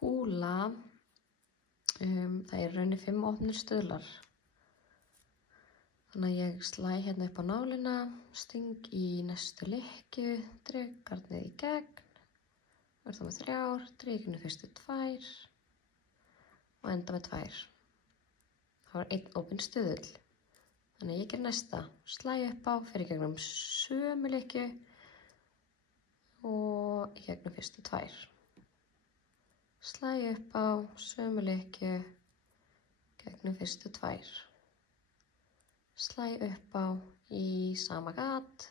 kúla, það rauninni 5 opnir stuðlar. Þannig að ég slæ hérna upp á nálina, sting í næstu lykkju, dreg garnið í gegn, verð þá með 3, dreg inn í fyrstu 2 og enda með 2. Það var 1 opinn stuðull. Þannig að ég ger næsta, slæ upp á, fer í gegnum sömu lykkju og í gegnum fyrstu 2. Slæ upp á, sömu lykkju, gegnum fyrstu 2. Slæ upp á í sama gat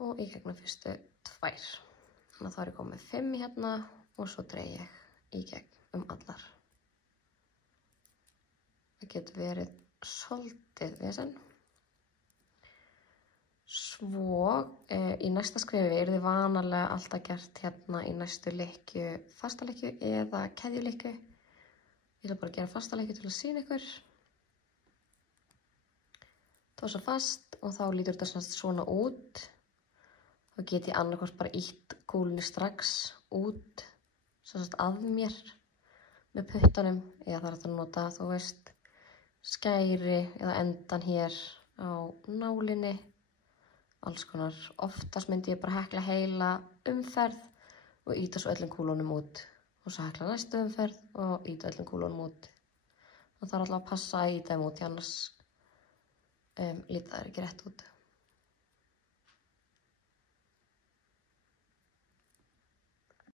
og í gegnum fyrstu 2. Þannig að þá ég komið með 5 hérna og svo dreg ég í gegn allar. Það getur verið svolítið vesen. Svo í næsta skrefi þið vanalega alltaf gert hérna í næstu lykkju fasta lykkju eða keðjulykkju. Ég ætla bara að gera fasta lykkju til að sýna ykkur. Tósa fast og þá lítur þetta svona út. Þá get ég annarkvort bara ýtt kúlunni strax út að mér með puttanum eða það hægt að nota, þú veist, skæri eða endan hér á nálinni, alls konar. Oftast myndi ég bara hekla heila umferð og ýta svo öllum kúlunum út og svo hekla næstu umferð og ýta öllum kúlunum út. Það þarf alltaf að passa að ýta þeim út, annars líta þær ekki rétt út.